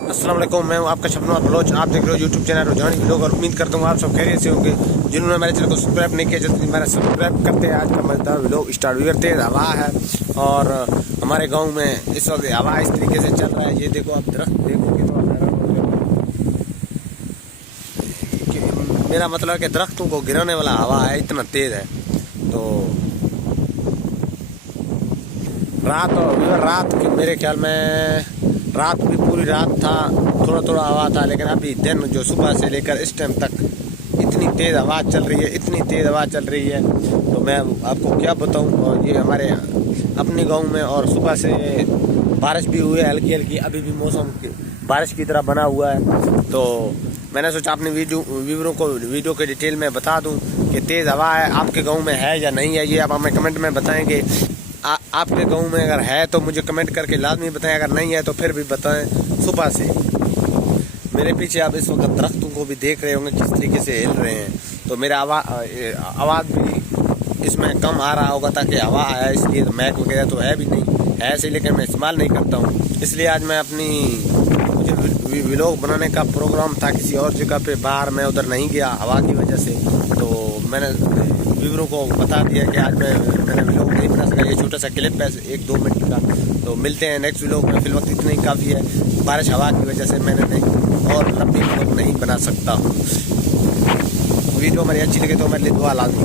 अस्सलाम वालेकुम, मैं हूं आपका शबनवाज बलोच। आप देख रहे हो यूट्यूब चैनल रुझानी व्लॉग और उम्मीद करता हूं आप सब खैरियत से होंगे। जिन्होंने मेरे चैनल को सब्सक्राइब नहीं किया जल्दी मेरा सब्सक्राइब करते हैं। आज का मजेदार व्लॉग स्टार्ट हुई। तेज हवा है और हमारे गांव में इस वक्त हवा इस तरीके से चल रहा है। ये देखो, आप दरख्त देखोगे तो आप हैरान हो जाओगे। मेरा मतलब है कि दरख्तों को गिराने वाला हवा है, इतना तेज है। तो रात की मेरे ख्याल में रात भी पूरी रात था, थोड़ा थोड़ा हवा था, लेकिन अभी दिन जो सुबह से लेकर इस टाइम तक इतनी तेज़ हवा चल रही है, इतनी तेज़ हवा चल रही है तो मैं आपको क्या बताऊं। और ये हमारे अपने गांव में और सुबह से बारिश भी हुई है हल्की हल्की, अभी भी मौसम बारिश की तरह बना हुआ है। तो मैंने सोचा अपने व्यूअरों को वीडियो के डिटेल में बता दूं कि तेज़ हवा है आपके गाँव में है या नहीं है। ये आप हमें कमेंट में बताएँगे। आपके गांव में अगर है तो मुझे कमेंट करके लाजमी बताएं, अगर नहीं है तो फिर भी बताएं। सुबह से मेरे पीछे आप इस वक्त दरख्तों को भी देख रहे होंगे किस तरीके से हिल रहे हैं। तो मेरा आवाज़ भी इसमें कम आ रहा होगा ताकि हवा आया, इसलिए तो मैक वगैरह तो है भी नहीं है ऐसे, लेकिन मैं इस्तेमाल नहीं करता हूँ। इसलिए आज मैं मुझे व्लॉग बनाने का प्रोग्राम था किसी और जगह पे, बाहर मैं उधर नहीं गया हवा की वजह से। तो मैंने व्यूअरों को बता दिया कि आज मैंने व्लॉग नहीं बना सका। ये छोटा सा क्लिप है 1-2 मिनट का। तो मिलते हैं नेक्स्ट व्लॉग में। फिल वक्त इतना ही काफ़ी है, बारिश हवा की वजह से मैंने नहीं और लंबी व्लॉग नहीं बना सकता हूँ। वीडियो हमारी अच्छी लगे तो मेरे लिए दुआ लाजमी।